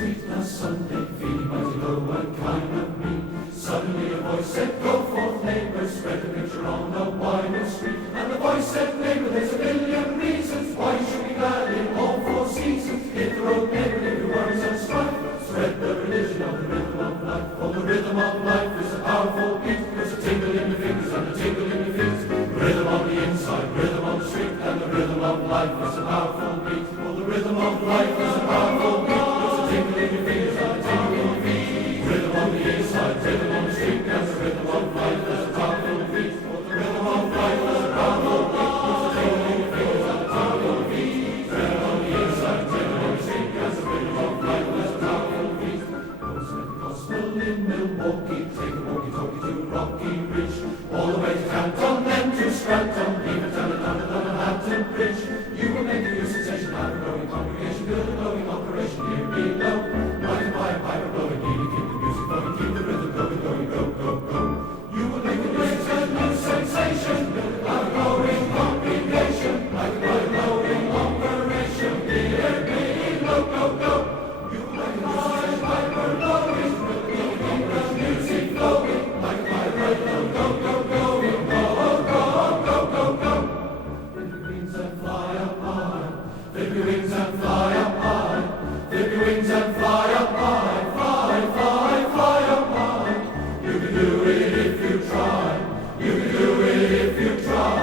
street last Sunday, feeling mighty low and kind of mean. Suddenly a voice said, "Go forth, neighbors, spread the picture on a wide street." And the voice said, "Neighbor, there's a million reasons why you should be glad in all four seasons. Hit the road, neighbor, leave your worries and strife. Spread the religion of the rhythm of life. For the rhythm of life is a powerful beat. There's a tingle in your fingers and a tingle in your feet. Rhythm on the inside, rhythm on the street, and the rhythm of life is a powerful beat. For the rhythm of life is a powerful beat. There's a tingle in your fingers and a tingle in your feet. Rhythm on the inside, rhythm on the street, and the rhythm of life is a powerful beat. For the rhythm of life is a powerful beat. There's a tingle in your fingers and a tingle in your feet. Rhythm on the inside, rhythm on the street, and the rhythm of life is a powerful beat. Those at the gospel in Milwaukee, take a walkie-talkie to Rocky Ridge, all the way to Canton, then to Scranton, even down to Manhattan Bridge. You will make a new sensation, have a growing congregation, build a glowing operation here below. Ride a pipe blowing, really keep the music flowing, keep the rhythm going, going, go, go, go. You will make a new sensation, build a glowing congregation, like a glowing operation here below, go, go. You will make a new sensation, piper blowing, keep the music flowing, like a piper blowing, go, go, going, go, go, go, go, go. Flip your wings and fly up high, flip your wings and fly up high, flip your wings and fly up high, fly, fly, fly up high. You can do it if you try, you can do it if you try,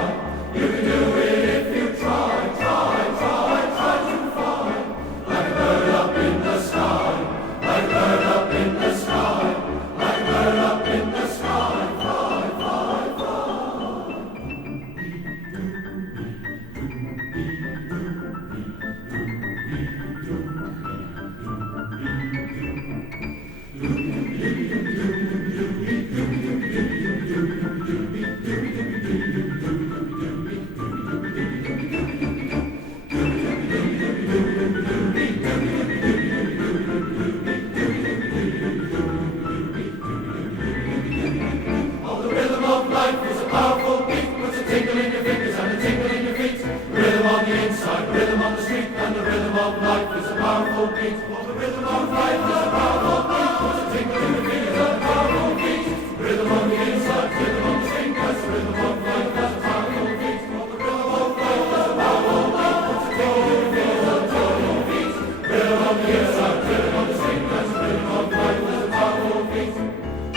you can do it if you try, try, try, try to fly. Like a bird up in the sky, like a bird up in the sky, like a bird up in the sky, fly, fly, fly. Oh, the rhythm of life is a powerful beat, puts a tingle in your fingers and a tingle in your feet. Rhythm on the inside, rhythm on the street, and the rhythm of life is a powerful beat. Oh, the rhythm of life is a powerful beat, puts a tingle in your fingers and a powerful beat. Rhythm on the inside, rhythm on the street, that's the rhythm of life, that's a powerful beat. Oh, the rhythm of life is a powerful beat, puts a tingle in your fingers and a tingle in your feet. Rhythm on the inside, rhythm on the street, that's the rhythm of life, that's a powerful beat.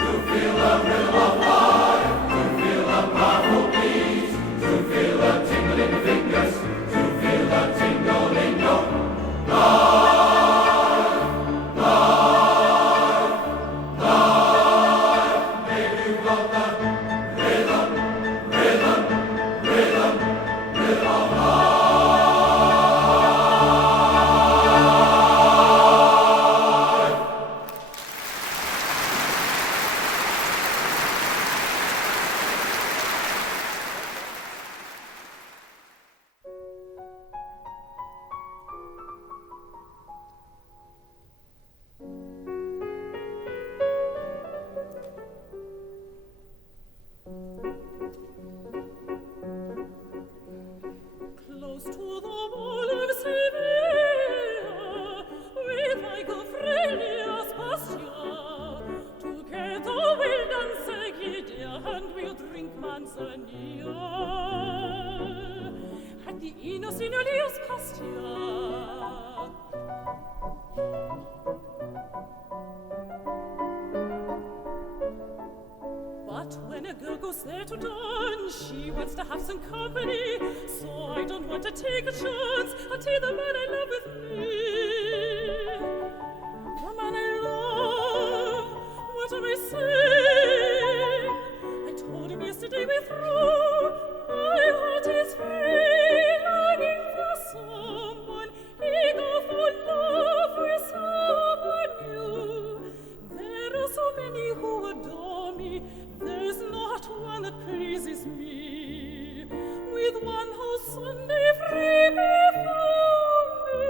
To feel the rhythm of life, to feel the powerful beat, to feel the tingle in your fingers, to feel the tingle in your life, life, life. Baby, you got that rhythm, rhythm, rhythm, rhythm of life. Close to the wall of Seville, with Michael Frelius Pastia, together we'll dance a gidea and we'll drink manzanilla at the Inn of Sinolius Pastia. But when a girl goes there to dance, she wants to have some company, so I don't want to take a chance. I'll take the man I love with me. The man I love, what am I saying? I told him yesterday we're through. My heart is free, longing for someone, eager for love with someone new. There are so many who adore me, there's not one that pleases me. With one whole Sunday free before me,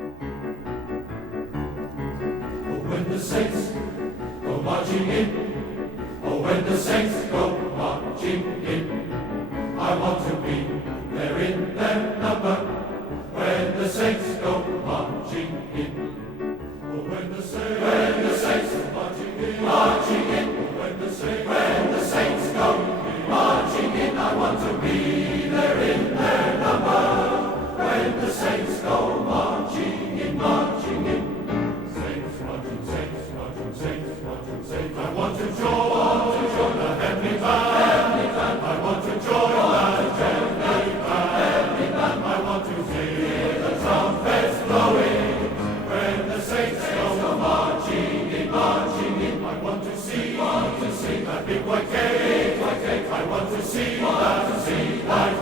Oh, when the saints go marching in, oh, when the saints go marching in, I want to be there in their number. When the saints go marching in, oh, when the saints go marching in, marching in, oh, when the saints go marching in, I want to be there in their number. When the saints go marching in, marching in, saints marching, saints marching, saints marching, saints. I want to join the heavenly band. I want to join that heavenly band. I want to hear the trumpets blowing. When the saints go marching in, marching in, I want to see that big white gate. I want to see that white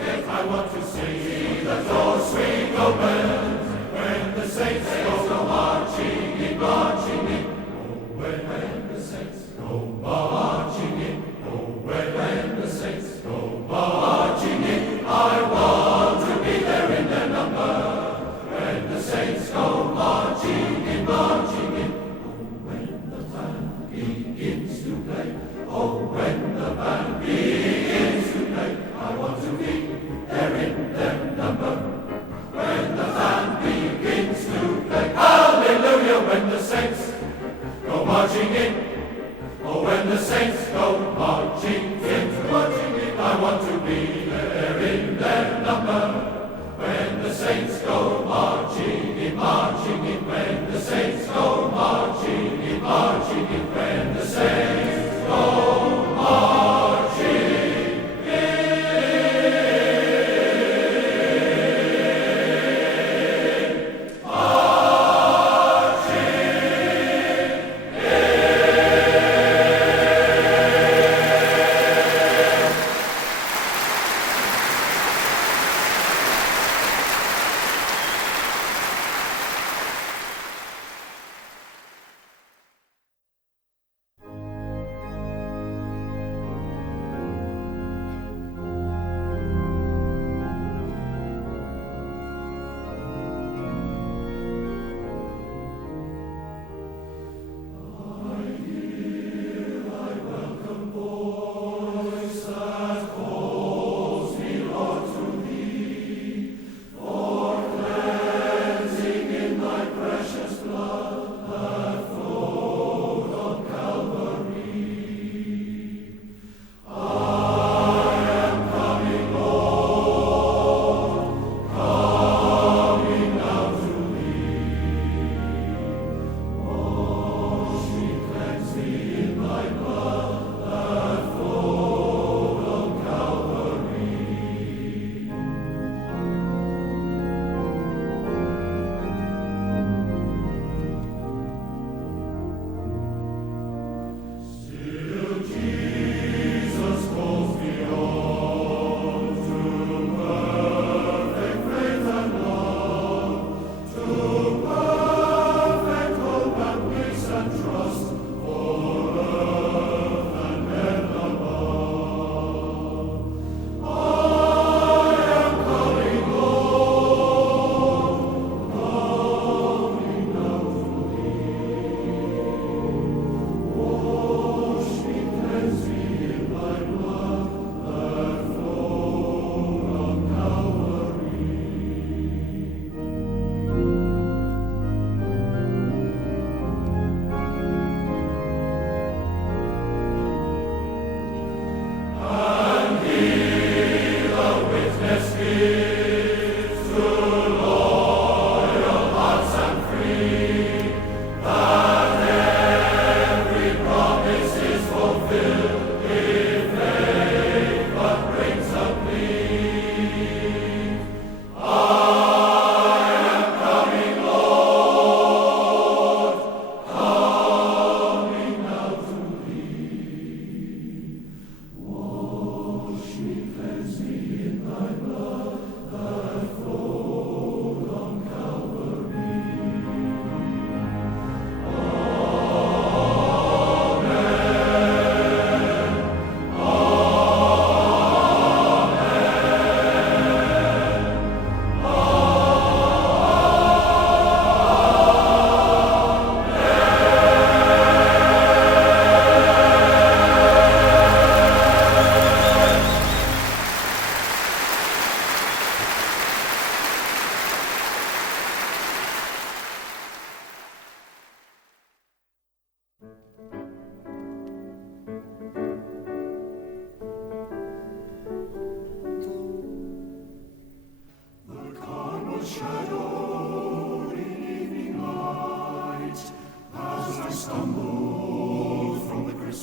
gate. I want to see the door swing open. When the saints go marching in, marching in. Oh, when the saints go marching in. Oh, when the saints go marching in. I want to be there in their number. When the saints go marching in, marching in. Oh, when the band begins to play. Oh, when the band begins to play. I want to be there in their number. When the band begins to play. Hallelujah, when the saints go marching in. Oh, when the saints go marching in, marching in, I want to be there in their number. When the saints go marching in, marching in, when the saints go marching in, marching in, when the saints go marching in.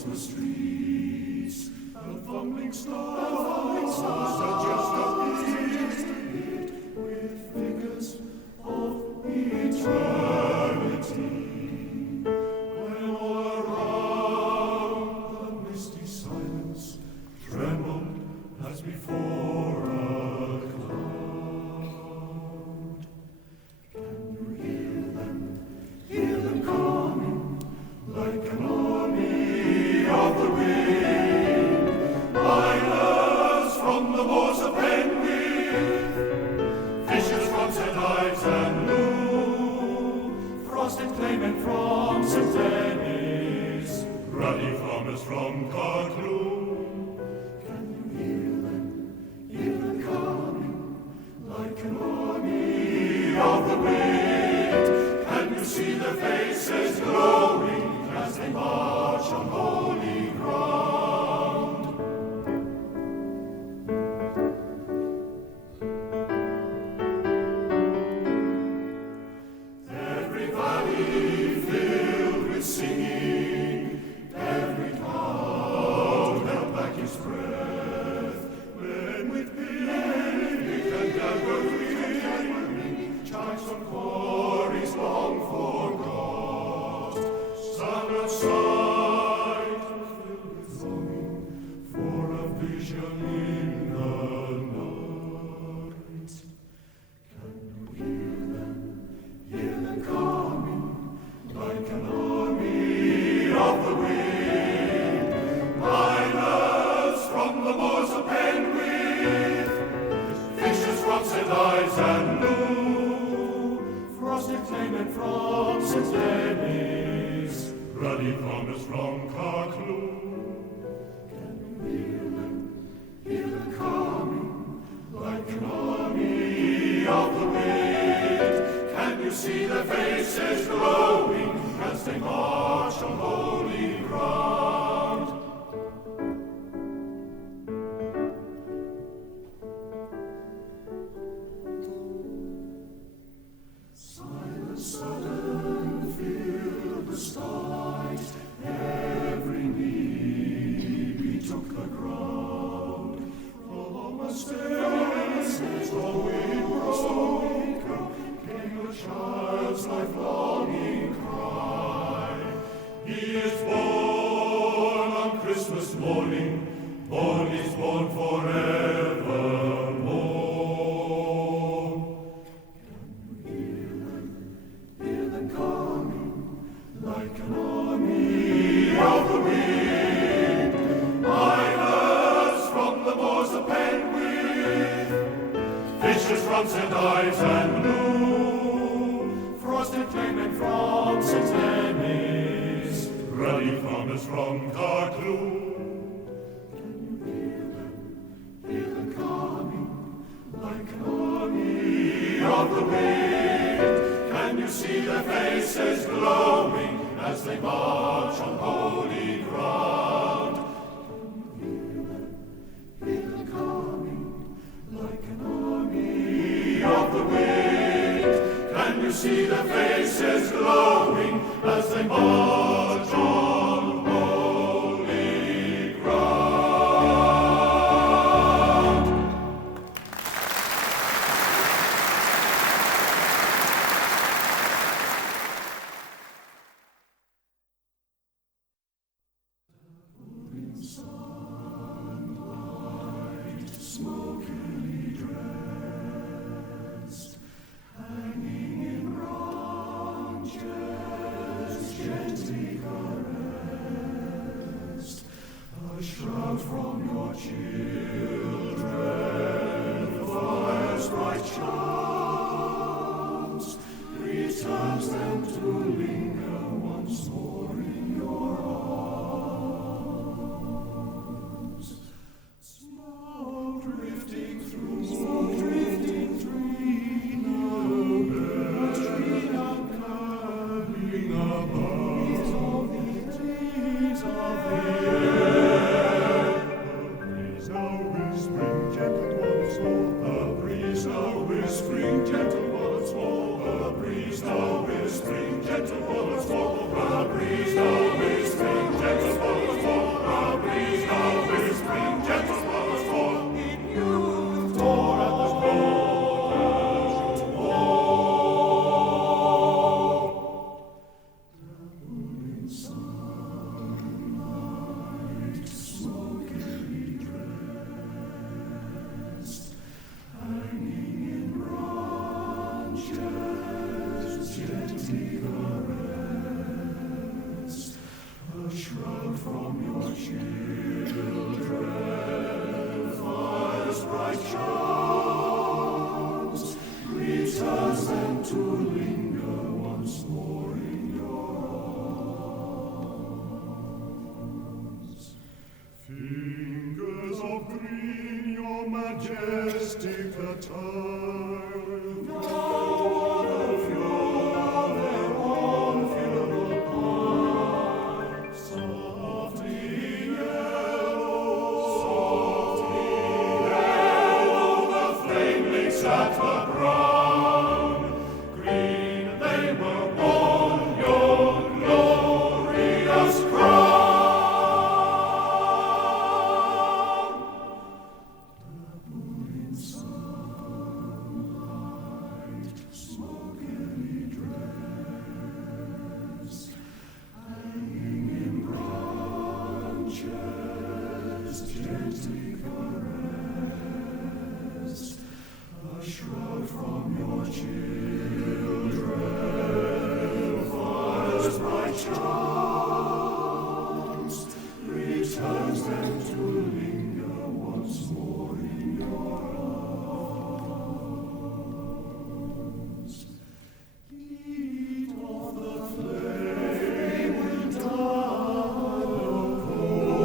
Christmas streets, and fumbling stars that just appeared with figures of eternity. When all around the misty silence trembled as before a cloud. Can you hear them coming like an army of the wind? Miners from the moors of Penwith, fishers from St. Ives and Loo, frosted claymen from St. Denis, ruddy farmers from Carclew. Can you hear them coming like an army of the wind? Can you see their faces glowing as they march on holy ground? Every valley filled with singing, every cloud held back its breath, when with picnic and gathering, chimes from quarries long forgot, sang outside, filled with longing for a vision in the night. Can you hear them coming like an army of the wind? Miners from the moors of Penwith, fishers from St. Ives and Loo, frosted claymen from St. Denis, ruddy farmers from Carclew. Can you hear them coming like an army of the wind? Can you see their faces glowing as they march on holy ground? Silence sudden filled the starlight, every knee betook the ground. From a stillness glowing broken came a child's life-longing cry. He is born on Christmas morning, born is born forevermore. Hear them coming like an army of the wind. Miners from the moors of Penwith, fishers from St. Ives and Loo, frosted claymen from St. Denis, ruddy farmers from Carclew. Can you hear them coming like an army of the wind? Can you see their faces glowing as they march on holy ground? Hear them coming like an army of the wind? Can you see their faces glowing as they march on holy ground? Sunlight, smokily dressed, hanging in branches, gently caressed, a shroud from your children, fire's bright charms, returns them to linger once more in your arms. Smoke drifting through, no birds tree up curling above, trees of the air. The breeze now whispering gentle once more, the breeze now whispering gentle once more, the breeze now whispering gentle once more, the breeze now whispering gentle once more. to linger once more in your arms. Fingers of green, your majestic attire, now one of your their own funeral pipes, softly yellow, the flame licks at the ground. Green they were born, your glorious crown. The moon in sunlight, smokily dressed, hanging in branches, gently caressed, a shroud from your children, fires by chance, returns them to linger once more in your arms. Heat of the flame will die,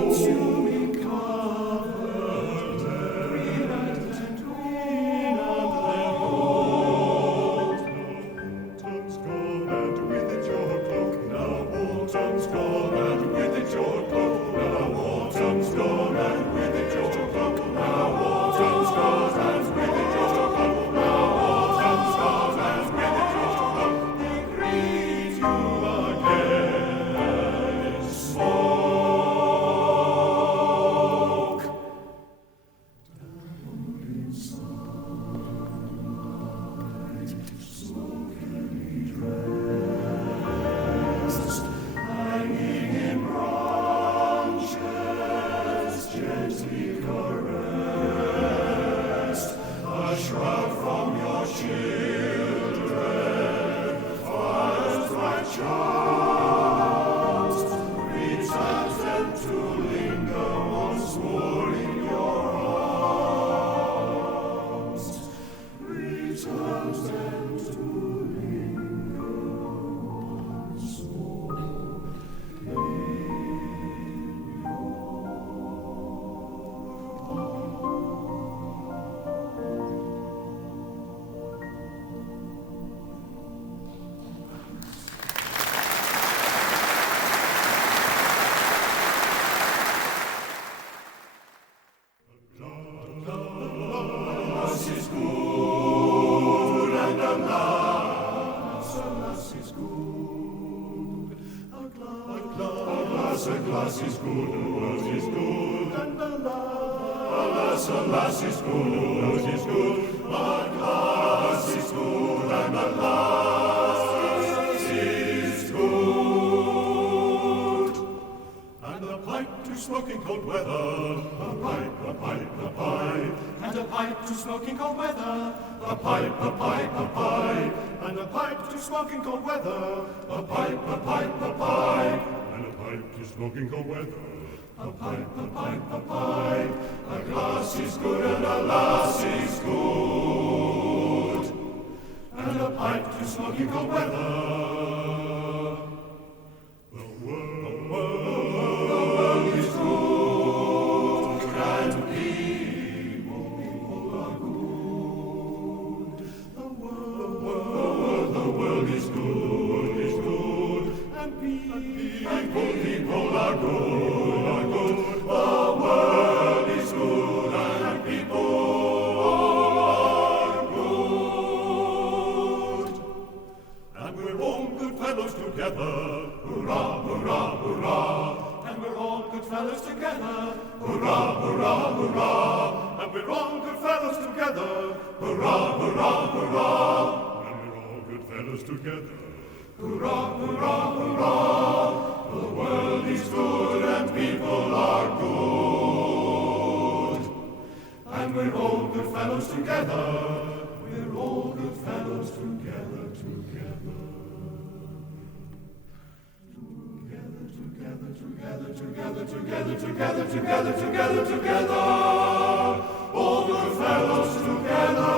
consuming cover, green and gold. Autumn's gone and with it your cloak. Now autumn's gone and with it your cloak. Now autumn's gone and with it your cloak. Now autumn's gone and with it your cloak. Now autumn's gone and with it your cloak. They greet you again in smoke. Down in sunlight, smokily dressed, hanging in branches, gently caressed, a shroud from your children, fires by chance, returns them to linger once more in your arms, returns them to linger once more in your Alas is good, and alas is good. A glass is good, a glass is good, and alas is good, a glass is good. A glass is good, and alas is good. And a pipe to smoke in cold weather, a pipe, a pipe, a pipe. And a pipe to smoke in cold weather, a pipe, a pipe, a pipe. And a pipe to smoke in cold weather, a pipe, a pipe, a pipe. And a pipe to smoke in cold weather, a pipe, a pipe, a pipe. A glass is good and a lass is good. And a pipe to smoke in cold weather. The world is good, and people are good. The world is good, and people are good. The world is good, and people are good. And we're all good fellows together. Hurrah, hurrah, hurrah. And we're all good fellows together. Hurrah, hurrah, hurrah. And we're all good fellows together. Hurrah, hurrah, hurrah. And we're all good fellows together. Hurrah, hurrah, hurrah. The world is good and people are good. And we're all good fellows together. We're all good fellows together, together. Together, all good fellows together.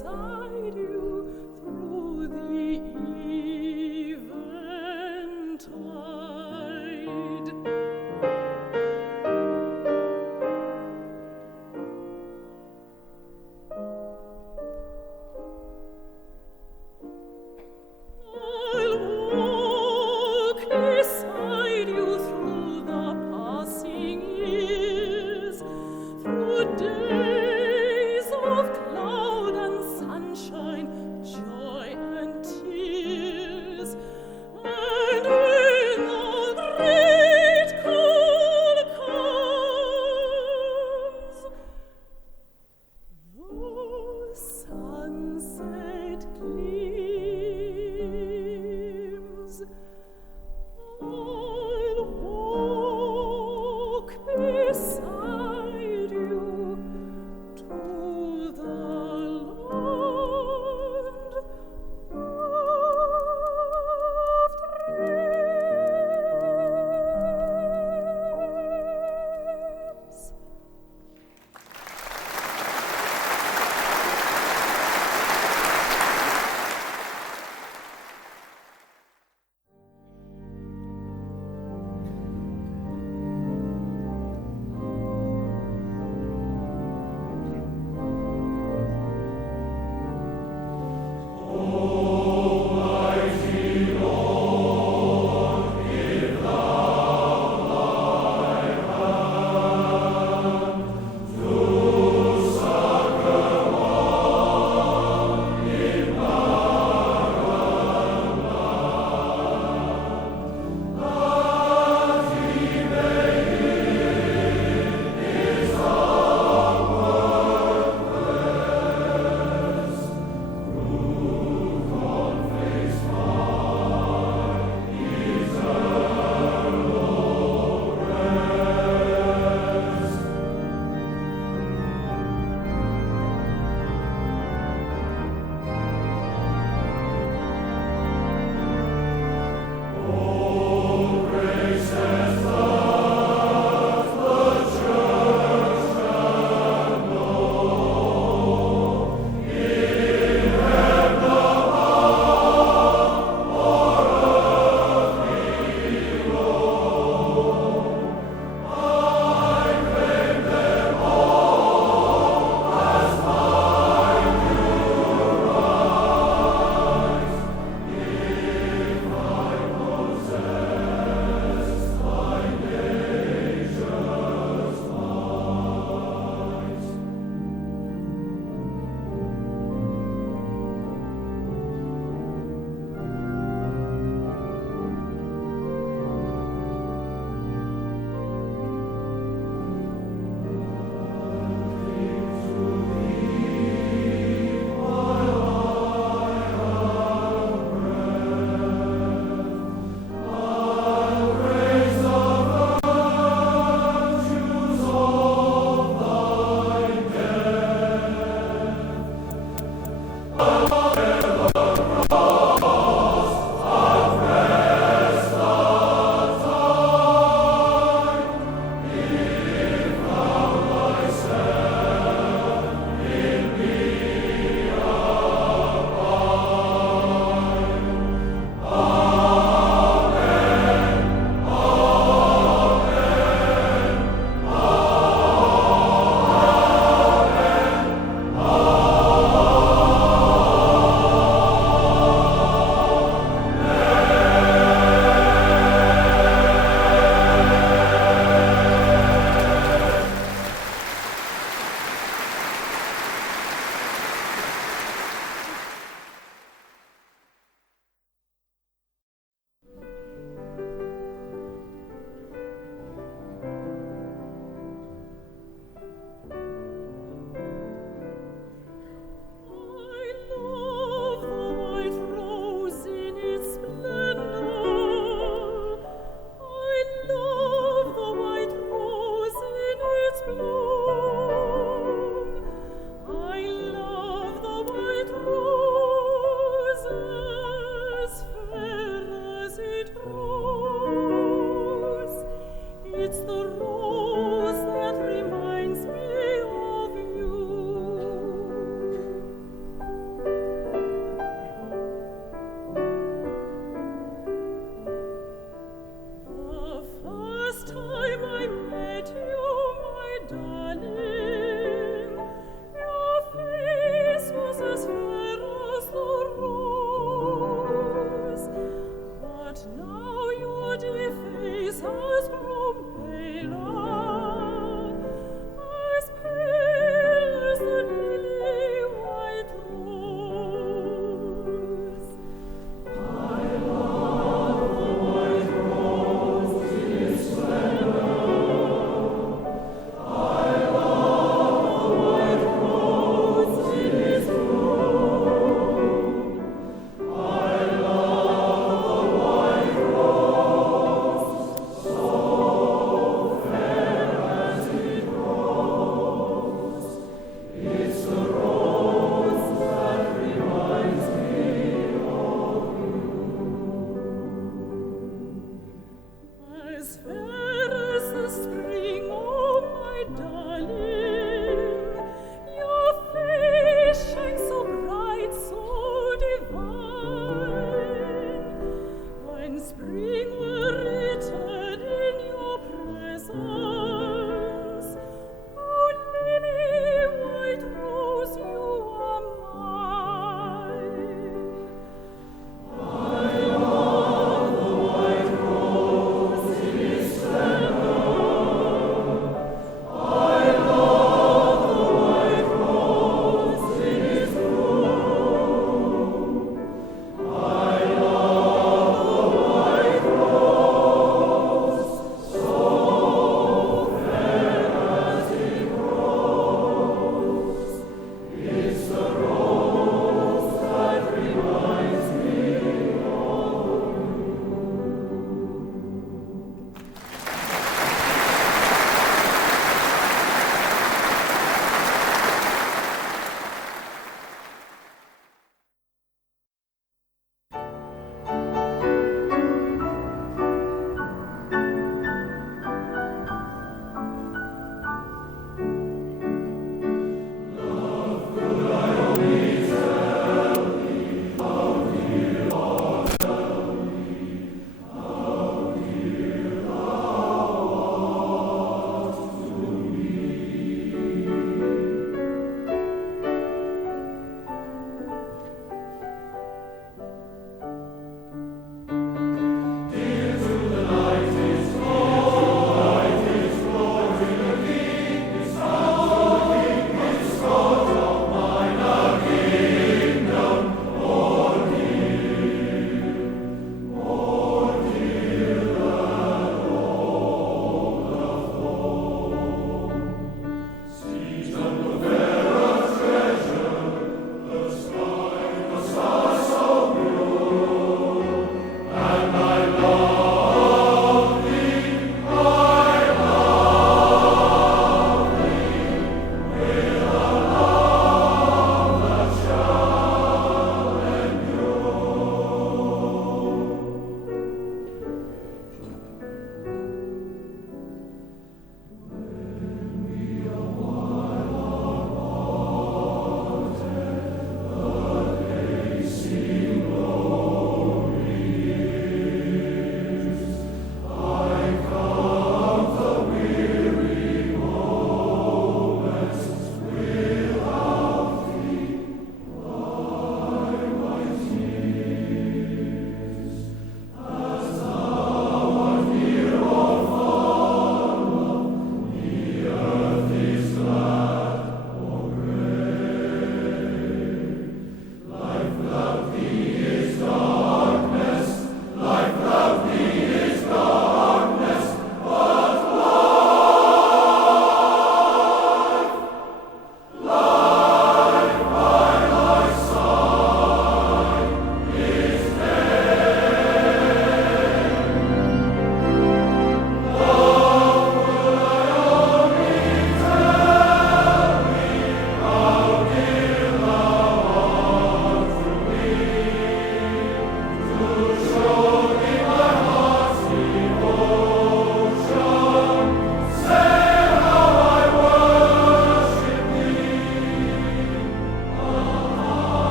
beside you through the eventide. I'll walk beside you through the passing years, through days of cloud and sunshine, joy and tears, and in the great cold comes, the sunset gleams. I'll walk beside you to the land of dreams. Oh,